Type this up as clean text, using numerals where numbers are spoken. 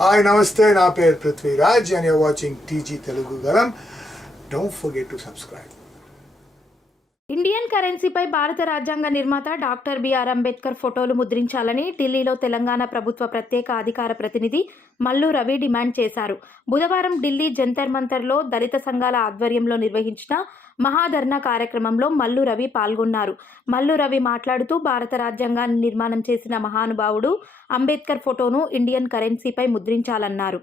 Hi నమస్తే, నా పేరు Prithviraj and you're watching TG Telugu Galam. Don't forget to subscribe. Indian కరెన్సీపై భారత రాజ్యాంగ నిర్మాత డాక్టర్ బిఆర్ అంబేద్కర్ ఫోటోలు ముద్రించాలని ఢిల్లీలో తెలంగాణ ప్రభుత్వ ప్రత్యేక అధికార ప్రతినిధి మల్లు రవి డిమాండ్ చేశారు. బుధవారం ఢిల్లీ జంతర్ మంతర్లో దళిత సంఘాల ఆధ్వర్యంలో నిర్వహించిన మహాధర్నా కార్యక్రమంలో మల్లు రవి పాల్గొన్నారు. మల్లు రవి మాట్లాడుతూ భారత రాజ్యాంగాన్ని నిర్మాణం చేసిన మహానుభావుడు అంబేద్కర్ ఫోటోను ఇండియన్ కరెన్సీపై ముద్రించాలన్నారు.